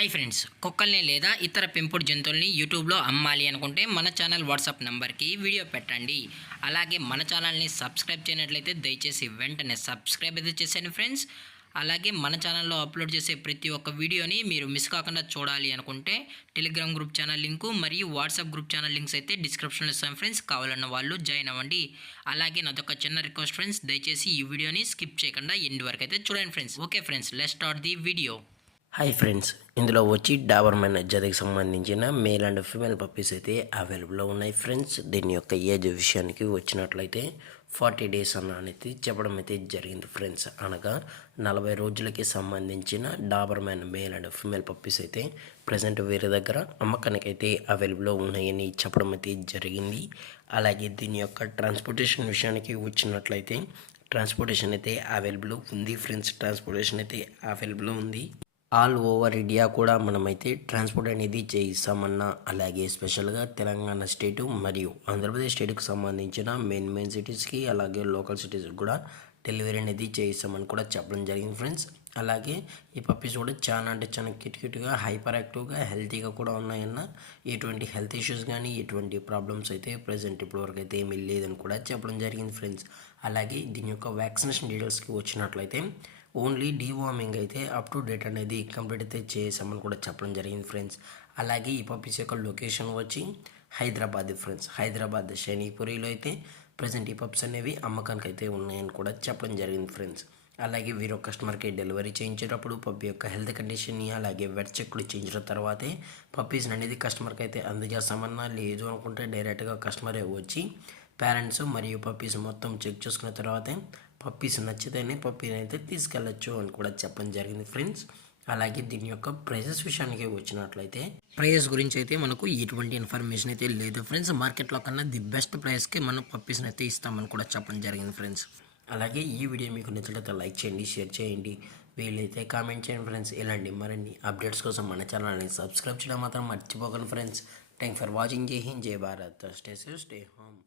Hi friends, కుక్కల్ని లేదా ఇతర పెంపుడు జంతువుల్ని యూట్యూబ్లో అమ్మాలి అనుకుంటే మన ఛానల్ వాట్సాప్ నెంబర్కి వీడియో పెట్టండి. అలాగే మన ఛానల్ని సబ్స్క్రైబ్ చేయనట్లయితే దయచేసి వెంటనే సబ్స్క్రైబ్ అయితే చేసేయండి ఫ్రెండ్స్. అలాగే మన ఛానల్లో అప్లోడ్ చేసే ప్రతి ఒక్క వీడియోని మీరు మిస్ కాకుండా చూడాలి అనుకుంటే టెలిగ్రామ్ గ్రూప్ ఛానల్ లింకు మరియు వాట్సాప్ గ్రూప్ ఛానల్ లింక్స్ అయితే డిస్క్రిప్షన్లో ఇస్తాం ఫ్రెండ్స్. కావాలన్న వాళ్ళు జాయిన్ అవ్వండి. అలాగే నాదొక చిన్న రిక్వెస్ట్ ఫ్రెండ్స్, దయచేసి ఈ వీడియోని స్కిప్ చేయకుండా ఎండ్ వరకు అయితే చూడండి friends. Okay friends, let's start the video. Hi friends, ఇందులో వచ్చి డాబర్మెన్ జాతికి సంబంధించిన మేల్ అండ్ ఫీమేల్ పప్పీస్ అయితే అవైలబుల్లో ఉన్నాయి ఫ్రెండ్స్. దీని యొక్క ఏజ్ విషయానికి వచ్చినట్లయితే 40 days అనేది చెప్పడం అయితే జరిగింది ఫ్రెండ్స్. అనగా 40 రోజులకి సంబంధించిన Doberman male and female puppies అయితే ప్రజెంట్ వేరే దగ్గర అమ్మకానికి అయితే అవైలబుల్లో ఉన్నాయని చెప్పడం అయితే జరిగింది. అలాగే దీని యొక్క ట్రాన్స్పోర్టేషన్ విషయానికి వచ్చినట్లయితే ట్రాన్స్పోర్టేషన్ అయితే అవైలబుల్ ఉంది ఫ్రెండ్స్. ట్రాన్స్పోర్టేషన్ అయితే అవైలబుల్ ఉంది. ఆల్ ఓవర్ ఇండియా కూడా మనమైతే ట్రాన్స్పోర్ట్ అనేది చేయిస్తామన్నా, అలాగే స్పెషల్గా తెలంగాణ స్టేటు మరియు ఆంధ్రప్రదేశ్ స్టేట్కి సంబంధించిన మెయిన్ సిటీస్కి అలాగే లోకల్ సిటీస్కి కూడా డెలివరీ అనేది చేయిస్తామని కూడా చెప్పడం జరిగింది ఫ్రెండ్స్. అలాగే ఈ పప్పీస్ కూడా చాలా క్యూట్గా హైపర్ యాక్టివ్గా హెల్తీగా కూడా ఉన్నాయన్న. ఎటువంటి హెల్త్ ఇష్యూస్ కానీ ఎటువంటి ప్రాబ్లమ్స్ అయితే ప్రజెంట్ ఇప్పటివరకు అయితే ఏమీ లేదని కూడా చెప్పడం జరిగింది ఫ్రెండ్స్. అలాగే దీని యొక్క వ్యాక్సినేషన్ డీటెయిల్స్కి వచ్చినట్లయితే ఓన్లీ డీవార్మింగ్ అయితే అప్ టు డేట్ అనేది కంప్లీట్ అయితే చేసామని కూడా చెప్పడం జరిగింది ఫ్రెండ్స్. అలాగే ఈ పప్పీస్ యొక్క లొకేషన్ వచ్చి హైదరాబాద్ ఫ్రెండ్స్. హైదరాబాద్ శనిపురిలో అయితే ప్రజెంట్ ఈ పప్స్ అనేవి అమ్మకానికి అయితే ఉన్నాయని కూడా చెప్పడం జరిగింది ఫ్రెండ్స్. అలాగే వీరు కస్టమర్కి డెలివరీ చేయించేటప్పుడు పప్పీ యొక్క హెల్త్ కండిషన్ని అలాగే వెట్ చెక్లు చేయించిన తర్వాతే పప్పీస్ అనేది కస్టమర్కి అయితే అందజేస్తామన్నా. లేదు అనుకుంటే డైరెక్ట్గా కస్టమరే వచ్చి పేరెంట్స్ మరియు పప్పీస్ మొత్తం చెక్ చేసుకున్న తర్వాతే పప్పీస్ నచ్చితేనే పప్పీని అయితే తీసుకెళ్ళచ్చు అని కూడా చెప్పడం జరిగింది ఫ్రెండ్స్. అలాగే దీని యొక్క ప్రైజెస్ విషయానికి వచ్చినట్లయితే ప్రైజెస్ గురించి అయితే మనకు ఎటువంటి ఇన్ఫర్మేషన్ అయితే లేదు ఫ్రెండ్స్. మార్కెట్లో కన్నా ది బెస్ట్ ప్రైస్కి మనం పప్పీస్ని అయితే ఇస్తామని కూడా చెప్పడం జరిగింది ఫ్రెండ్స్. అలాగే ఈ వీడియో మీకు నచ్చినట్లయితే లైక్ చేయండి, షేర్ చేయండి, వీలైతే కామెంట్ చేయండి ఫ్రెండ్స్. ఇలాంటి మరిన్ని అప్డేట్స్ కోసం మన ఛానల్ని సబ్స్క్రైబ్ చేయడం మాత్రం మర్చిపోకండి ఫ్రెండ్స్. Thank for watching. జై హింద్, జై Bharat, stay safe, stay home.